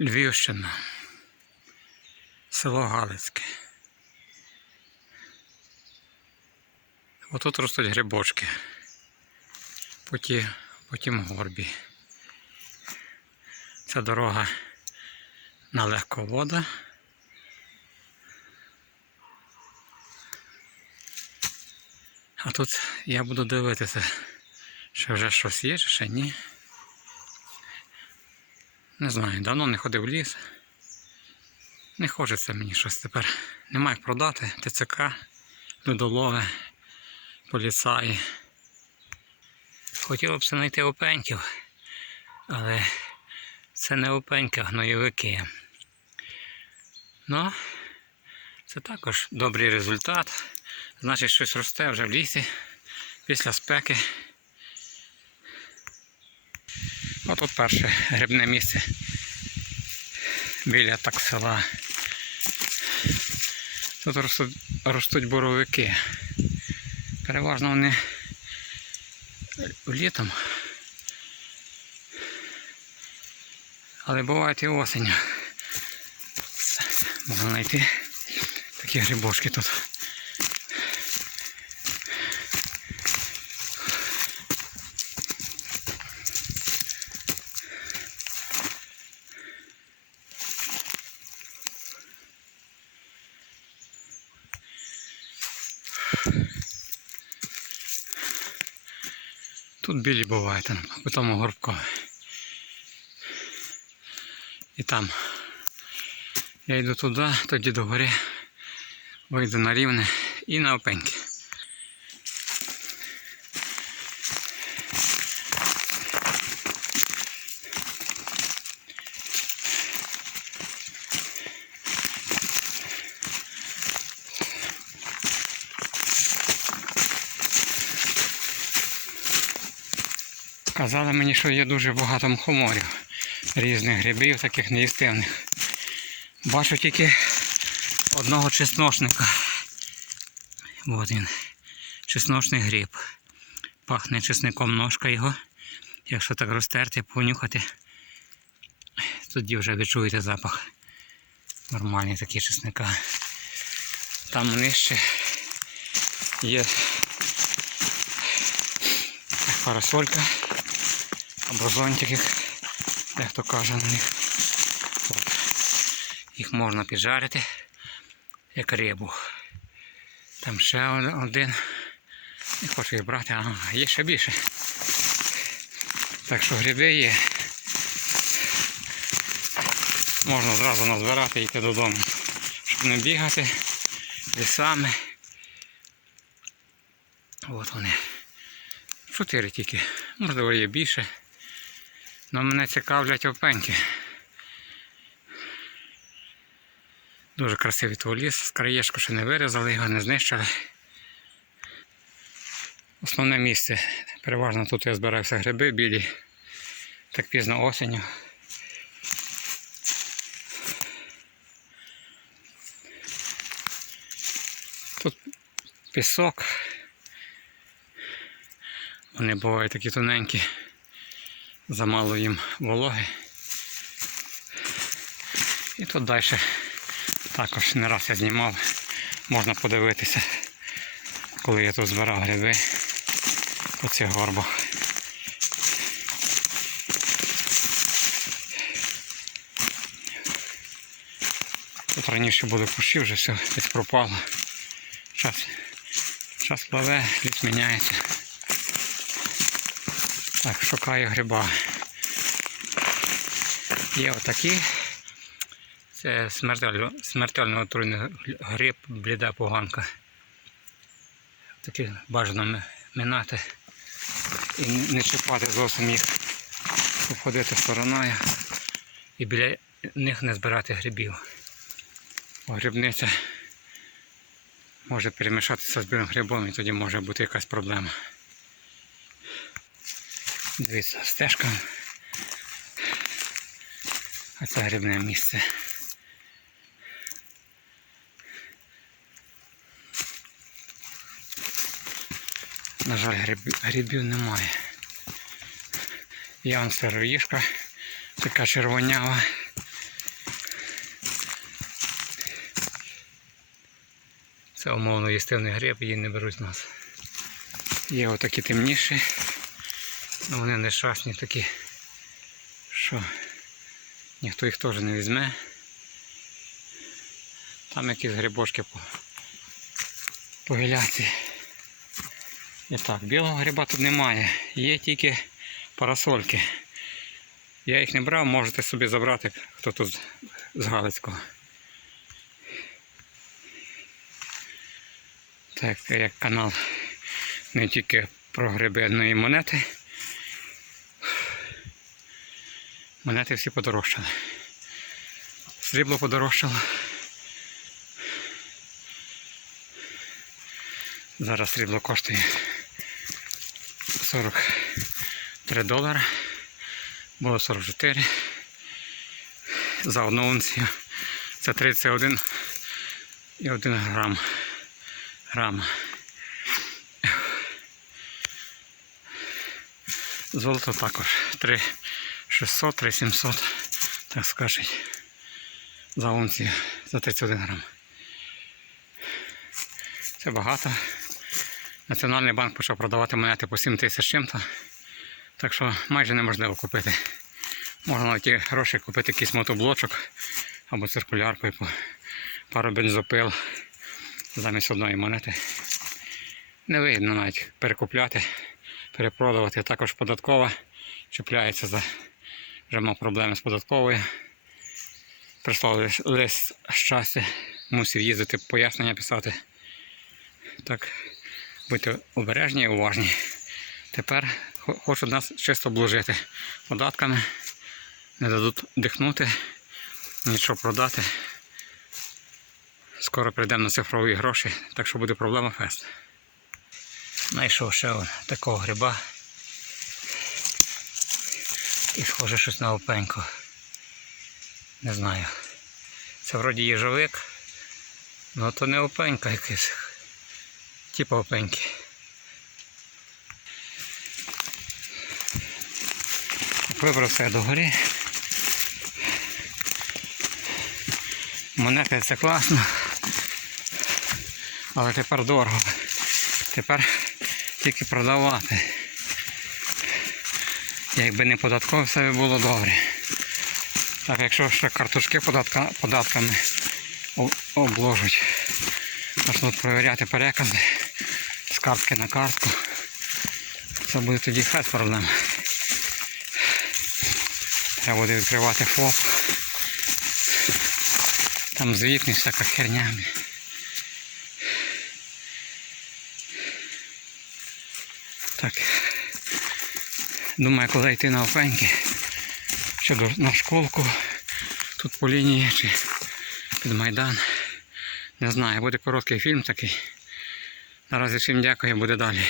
Львівщина. Село Галицьке. Отут ростуть грибочки. По, ті, по тім горбі. Це дорога на легковода. А тут я буду дивитися, чи вже щось є, чи ще ні. Не знаю, давно не ходив в ліс. Не хочеться мені щось тепер. Нема як продати. ТЦК, людолови, поліцаї. Хотіло б все знайти опеньків, але це не опеньки, а гноєвики. Ну, це також добрий результат. Значить, щось росте вже в лісі після спеки. Отут перше грибне місце біля так села. Тут ростуть, ростуть боровики. Переважно вони літом. Але бувають і осінню. Можна знайти такі грибочки тут. Тут білі бувають, там, по тому горбку. І там. Я йду туди, тоді до гори, вийду на рівне і на опеньки. Казали мені, що є дуже багато мухоморів, різних грибів, таких неїстивних. Бачу тільки одного чесношника. От він. Чесночний гриб. Пахне чесником ножка його. Якщо так розтерти, понюхати, тоді вже відчуєте запах. Нормальний такий чесника. Там нижче є парасолька або зонтик, як дехто каже на них. От. Їх можна піджарити, як рибу. Там ще один. Не хочу їх брати, а є ще більше. Так що гриби є. Можна зразу назбирати і йти додому, щоб не бігати лісами. От вони. Чотири тільки. Можливо, є більше. Але мене цікавлять опеньки. Дуже красивий той ліс, з краєшку ще не вирізали, його не знищили. Основне місце. Переважно тут я збирався гриби білі. Так пізно осінню. Тут пісок. Вони бувають такі тоненькі, замало їм вологи. І тут далі також не раз я знімав, можна подивитися, коли я тут збирав гриби по цих горбах. Тут раніше були кущі, вже все десь пропало. Час, час пливе, ліс міняється. Так, шукаю гриба. Є отакі. Це смертельно, смертельно отруйний гриб, бліда поганка. Такі бажано минати і не чіпати зовсім їх, обходити стороною і біля них не збирати грибів. Бо грибниця може перемішатися з білим грибом і тоді може бути якась проблема. Дивіться, стежка. А це грибне місце. На жаль, гриб, грибів немає. Явно сировіжка, така червонява. Це умовно їстивний гриб, її не беруть з нас. Є отакі темніші але вони нещасні такі, що ніхто їх теж не візьме. Там якісь грибочки по, по. І так, білого гриба тут немає. Є тільки парасольки. Я їх не брав, можете собі забрати, хто тут з Галицького. Так, як канал не тільки про гриби, але й монети. Монети всі подорожчали. Срібло подорожчало. Зараз срібло коштує 43 долари. Було 44 за одну унцію. Це 31 і 1 грам. грам. Золото також 3 600, 3 700, так скажуть, за унцію, за 31 грам. Це багато. Національний банк почав продавати монети по 7 тисяч чим-то. Так що майже неможливо купити. Можна на ті гроші купити якийсь мотоблочок або циркулярку, і пару бензопил замість одної монети. Не вигідно навіть перекупляти, перепродувати. Також податкова чіпляється за вже мав проблеми з податковою. Прислав лист щастя, мусив їздити пояснення писати. Так, будьте обережні і уважні. Тепер хочуть нас чисто обложити податками, не дадуть дихнути, нічого продати. Скоро прийдемо на цифрові гроші, так що буде проблема фест. Знайшов ще такого гриба. І схоже щось на опеньку. Не знаю. Це вроді їжовик, але то не опенька якась. Типа опеньки. Вибрався до гори. Монети це класно. Але тепер дорого. Тепер тільки продавати. Якби не податково, все би було добре. Так, якщо ще карточки податка, податками о- обложать, почнуть перевіряти перекази з картки на картку, це буде тоді хай проблем. Треба буде відкривати ФОП. Там звітність така херня. Так. Думаю, коли йти на опеньки. Чи на школку. Тут по лінії чи під Майдан. Не знаю, буде короткий фільм такий. Наразі всім дякую, буде далі.